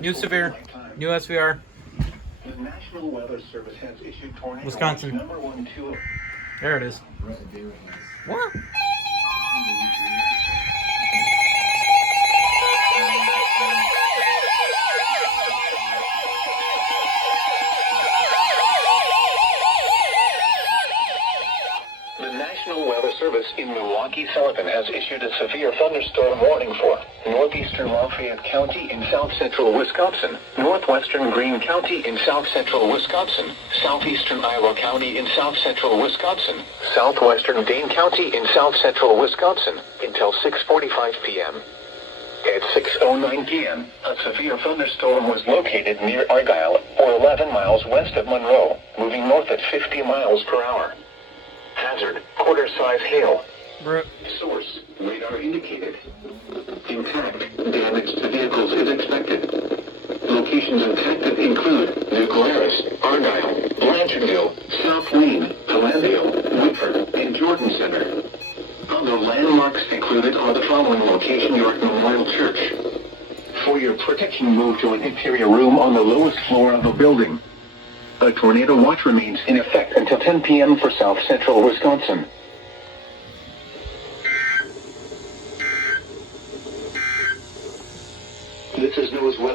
New severe. New SVR. The National Weather Service has issued tornado Wisconsin. number 1, 2. There it is. What? The National Weather Service in Milwaukee, Sullivan has issued a severe thunderstorm warning for northeastern Lafayette County in south-central Wisconsin, northwestern Greene County in south-central Wisconsin, southeastern Iowa County in south-central Wisconsin, southwestern Dane County in south-central Wisconsin, until 6:45 p.m. At 6:09 p.m., a severe thunderstorm was located near Argyle, or 11 miles west of Monroe, moving north at 50 miles per hour. Hazard, quarter-size hail. Source, radar indicated. Impact, damage to vehicles is expected. Locations impacted include New Glarus, Argyle, Blanchardville, South Wayne, Palandale, Whitford, and Jordan Center. Other landmarks included are the following location: York Memorial Church. For your protection, move to an interior room on the lowest floor of the building. A tornado watch remains in effect until 10 p.m. for south-central Wisconsin. This is Noah's weather.